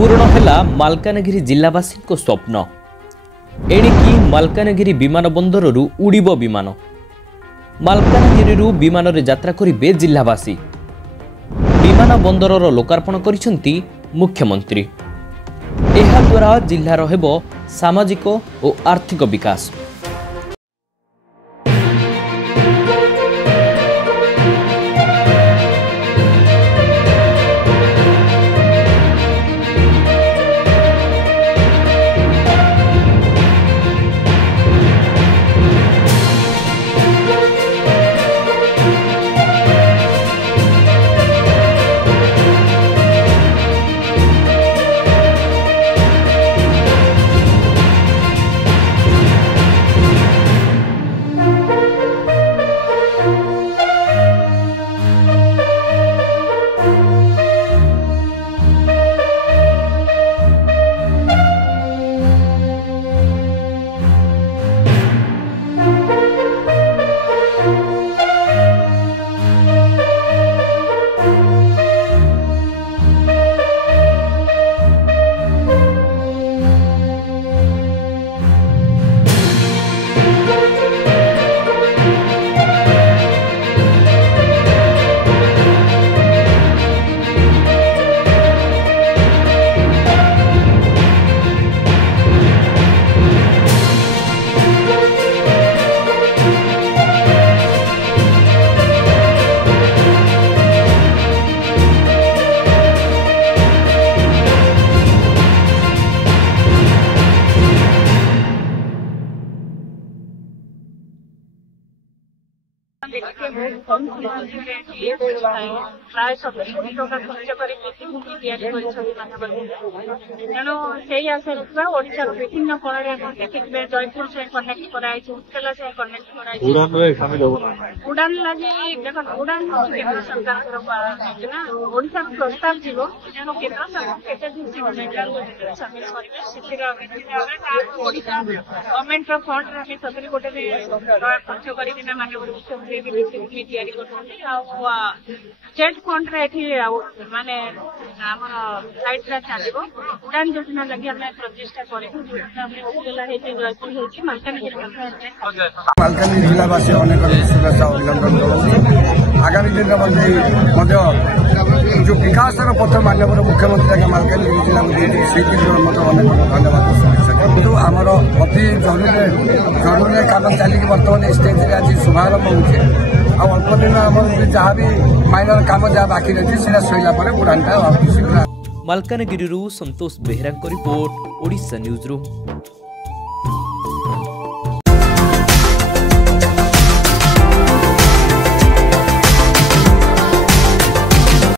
पूर्ण है मालकानगिरी जिलावासी स्वप्न। एणिकी मालकानगिरी विमान बंदर उड़ीब विमान। मालकानगिरी विमान रे यात्रा करिबे जिलावासी। विमान बंदर लोकार्पण करिसेंती मुख्यमंत्री। एहा द्वारा जिल्लार हेबो सामाजिक और आर्थिक विकास। प्राय 70 कोटी टका खर्च कर तेणु से आशा ओडार विभिन्न कल देखिए जयपुर से कनेक्ट कराई उत्कल से कनेक्ट कराई उड़ान लगे देख उड़ान केन्द्र सरकार ओडा प्रस्ताव जीव तेणु केन्द्र सरकार सामिल करेंगे गवर्नमेंट फंड 70 कोटी खर्च कर मुख्यमंत्री स्टेट फंड माने साइड चलो उड़ान योजना लगे प्रचेषा मालकानगिरी जिलावासी अनेक शुभेच्छा अभिनंदन जनाऊँ। आगामी दिन जो विकास पथ माननीय मुख्यमंत्री मालकानगिरी जिला को अनेक धन्यवाद शुभेच्छा किंतु आमर अति जरूरी काम चलिए बर्तमान स्टेज आज शुभारंभ हो अल्प दिन आम जहाँ भी माइनर काम जहाँ बाकी रही सैला उड़ानटा Malkangiri Santosh Behera report Odisha news room.